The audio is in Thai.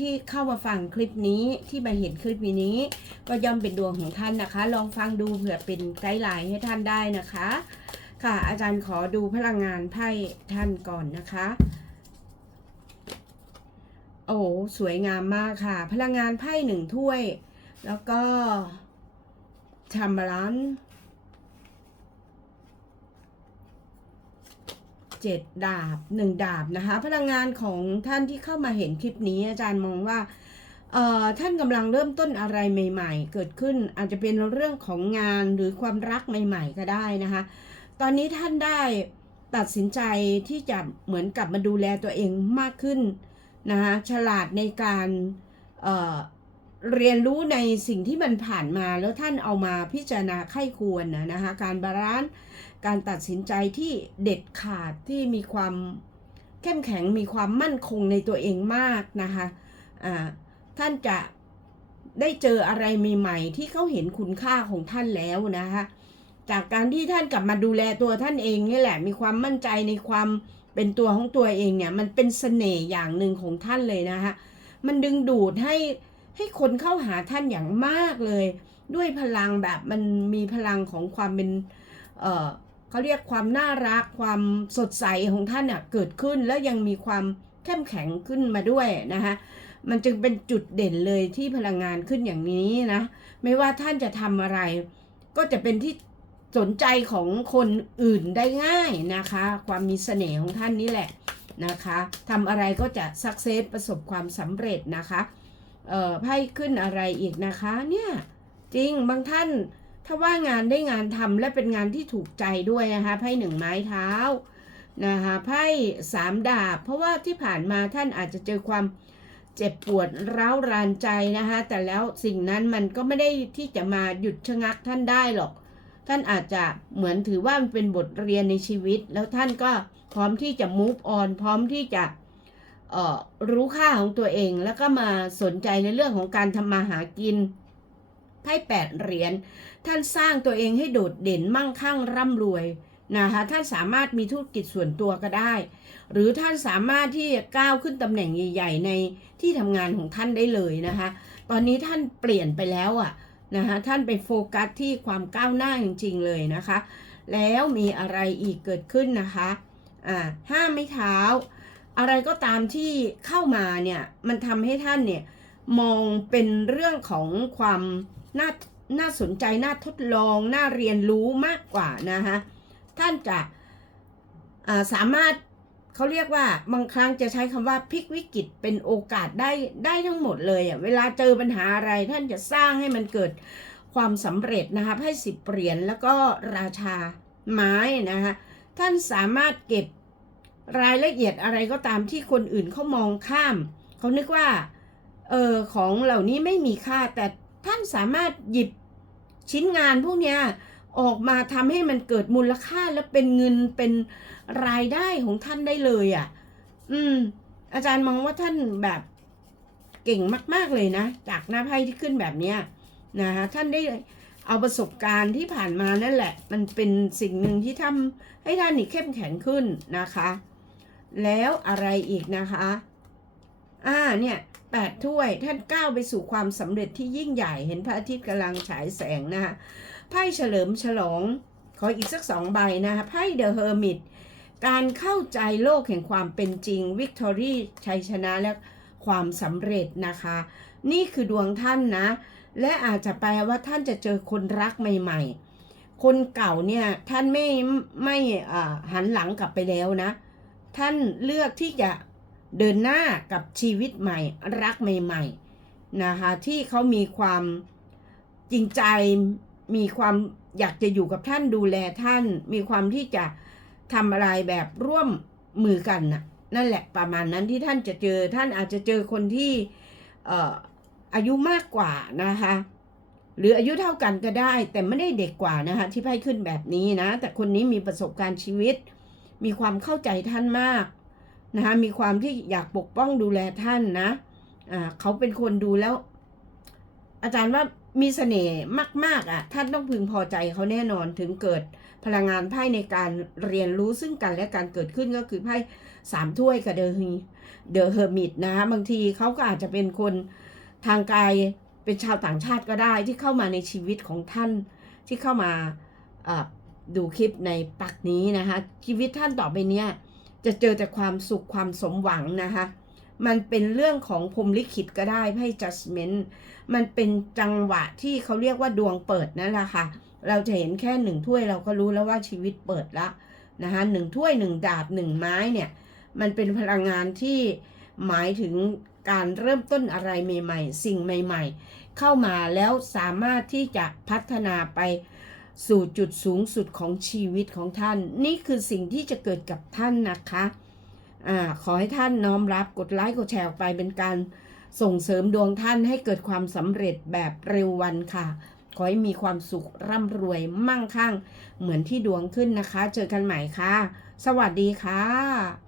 ที่เข้ามาฟังคลิปนี้ที่มาเห็นคลิปนี้ ก็ย่อมเป็นดวงของท่านนะคะ ลองฟังดูเผื่อเป็นไกด์ไลน์ให้ท่านได้นะคะ ค่ะอาจารย์ขอดูพลังงานไพ่ท่านก่อนนะคะ โอ้สวยงามมากค่ะ พลังงานไพ่หนึ่งถ้วย แล้วก็ชัมบลัน เจ็ดดาบหนึ่งดาบนะคะ พลังงานของท่านที่เข้ามาเห็นคลิปนี้อาจารย์มองว่าท่านกำลังเริ่มต้นอะไรใหม่ ๆ เกิดขึ้นอาจจะเป็นเรื่องของงานหรือความรักใหม่ ๆ ก็ได้นะคะ ตอนนี้ท่านได้ตัดสินใจที่จะเหมือนกลับมาดูแลตัวเองมากขึ้นนะคะฉลาดในการ เรียนรู้ในสิ่งที่มันผ่านมาแล้วท่านเอามาพิจารณาไข้ควรนะนะคะการบาลานซ์การตัดสินใจที่เด็ดขาดที่มีความเข้มแข็งมีความมั่นคงในตัวเองมากนะคะอ่าท่านจะได้เจออะไรใหม่ๆที่เขาเห็นคุณค่าของท่านแล้วนะคะจากการที่ท่านกลับมาดูแลตัวท่านเองนี่แหละ มีความมั่นใจในความเป็นตัวของตัวเองเนี่ย มันเป็นเสน่ห์อย่างหนึ่งของท่านเลยนะคะมันดึงดูดให้ ให้คนเข้าหาท่านอย่างมากเลย ด้วยพลังแบบมันมีพลังของความเป็นเออเขาเรียกความน่ารักความสดใสของท่านอะเกิดขึ้นแล้วยังมีความเข้มแข็งขึ้นมาด้วยนะคะมันจึงเป็นจุดเด่นเลยที่พลังงานขึ้นอย่างนี้นะ ไม่ว่าท่านจะทำอะไร ก็จะเป็นที่สนใจของคนอื่นได้ง่ายนะคะ ความมีเสน่ห์ของท่านนี่แหละนะคะทำอะไรก็จะสักเซสประสบความสำเร็จนะคะ ไพ่ขึ้นอะไรอีกนะคะเนี่ยจริงบางท่านถ้าว่างานได้งานทำและเป็นงานที่ถูกใจด้วยนะคะไพ่หนึ่งไม้เท้านะคะไพ่สามดาบ เพราะว่าที่ผ่านมาท่านอาจจะเจอความเจ็บปวดร้าวรานใจนะคะแต่แล้วสิ่งนั้นมันก็ไม่ได้ที่จะมาหยุดชะงักท่านได้หรอก ท่านอาจจะเหมือนถือว่ามันเป็นบทเรียนในชีวิต แล้วท่านก็พร้อมที่จะ move on พร้อมที่จะ รู้ค่าของตัวเองแล้วก็มาสนใจในเรื่องของการทำมาหากินไพ่แปดเหรียญท่านสร้างตัวเองให้โดดเด่นมั่งคั่งร่ำรวยนะคะท่านสามารถมีธุรกิจส่วนตัวก็ได้ หรือท่านสามารถที่จะก้าวขึ้นตำแหน่งใหญ่ๆในที่ทำงานของท่านได้เลยนะคะ ตอนนี้ท่านเปลี่ยนไปแล้วอะนะคะท่านไปโฟกัสที่ความก้าวหน้าจริง ๆเลยนะคะ แล้วมีอะไรอีกเกิดขึ้นนะคะอ่าห้ามไม่เท้า อะไรก็ตามที่เข้ามาเนี่ยมันทำให้ท่านเนี่ยมองเป็นเรื่องของความน่าน่าสนใจน่าทดลองน่าเรียนรู้มากกว่านะคะท่านจะาสามารถเขาเรียกว่าบางครั้งจะใช้คำว่าพลิกวิกฤตเป็นโอกาสได้ได้ทั้งหมดเลยอะเวลาเจอปัญหาอะไรท่านจะสร้างให้มันเกิดความสำเร็จนะคะให้สิบเหรียญแล้วก็ราชาไม้นะคะท่านสามารถเก็บ รายละเอียดอะไรก็ตามที่คนอื่นเขามองข้าม เขานึกว่าเออของเหล่านี้ไม่มีค่า แต่ท่านสามารถหยิบชิ้นงานพวกเนี้ยออกมาทำให้มันเกิดมูลค่าและเป็นเงินเป็นรายได้ของท่านได้เลยอะ่ะ อืม อาจารย์มองว่าท่านแบบเก่งมาก ๆเลยนะ จากหน้าไพ่ที่ขึ้นแบบเนี้ยนะคะท่านได้เอาประสบการณ์ที่ผ่านมานั่นแหละ มันเป็นสิ่งหนึ่งที่ทำให้ท่านนี่เข้มแข็งขึ้นนะคะ แล้วอะไรอีกนะคะอ่าเนี่ยแปดถ้วยท่านก้าวไปสู่ความสำเร็จที่ยิ่งใหญ่เห็นพระอาทิตย์กำลังฉายแสงนะคะไพ่เฉลิมฉลอง ขออีกสักสองใบนะคะไพ่เดอะเฮอร์มิตการเข้าใจโลกแห่งความเป็นจริงวิกตอรี่ชัยชนะและความสำเร็จนะคะ นี่คือดวงท่านนะ และอาจจะแปลว่าท่านจะเจอคนรักใหม่ ๆ คนเก่าเนี่ยท่านไม่ไม่หันหลังกลับไปแล้วนะ ท่านเลือกที่จะเดินหน้ากับชีวิตใหม่ รักใหม่ๆนะคะที่เขามีความจริงใจมีความอยากจะอยู่กับท่านดูแลท่าน มีความที่จะทำอะไรแบบร่วมมือกันน่ะนั่นแหละประมาณนั้นที่ท่านจะเจอท่านอาจจะเจอคนที่เอ่ออายุมากกว่านะคะหรืออายุเท่ากันก็ได้ แต่ไม่ได้เด็กกว่านะคะที่ไพ่ขึ้นแบบนี้นะ แต่คนนี้มีประสบการณ์ชีวิต มีความเข้าใจท่านมากนะคะมีความที่อยากปกป้องดูแลท่านนะอ่าเขาเป็นคนดูแล้ว อาจารย์ว่ามีเสน่ห์มาก ๆอะท่านต้องพึงพอใจเขาแน่นอนถึงเกิดพลังงานไพ่ในการเรียนรู้ซึ่งกันและการเกิดขึ้นก็คือไพ่สามถ้วยกับเดอฮีเดอะเฮอร์มิตนะคะบางทีเขาก็อาจจะเป็นคนทางกายเป็นชาวต่างชาติก็ได้ที่เข้ามาในชีวิตของท่านที่เข้ามา ดูคลิปในปักนี้นะคะ ชีวิตท่านต่อไปเนี้ยจะเจอแต่ความสุขความสมหวังนะคะ มันเป็นเรื่องของพรหมลิขิตก็ได้ให้ judgment มันเป็นจังหวะที่เขาเรียกว่าดวงเปิดนั่นแหละค่ะ เราจะเห็นแค่หนึ่งถ้วยเราก็รู้แล้วว่าชีวิตเปิดละนะคะหนึ่งถ้วยหนึ่งดาบหนึ่งไม้เนี่ย มันเป็นพลังงานที่หมายถึงการเริ่มต้นอะไรใหม่ ๆ สิ่งใหม่ ๆ เข้ามาแล้วสามารถที่จะพัฒนาไป สู่จุดสูงสุดของชีวิตของท่าน นี่คือสิ่งที่จะเกิดกับท่านนะคะอ่าขอให้ท่านน้อมรับกดไลค์กดแชร์ออกไปเป็นการส่งเสริมดวงท่านให้เกิดความสำเร็จแบบเร็ววันค่ะ ขอให้มีความสุขร่ำรวยมั่งคั่ง เหมือนที่ดวงขึ้นนะคะ เจอกันใหม่ค่ะ สวัสดีค่ะ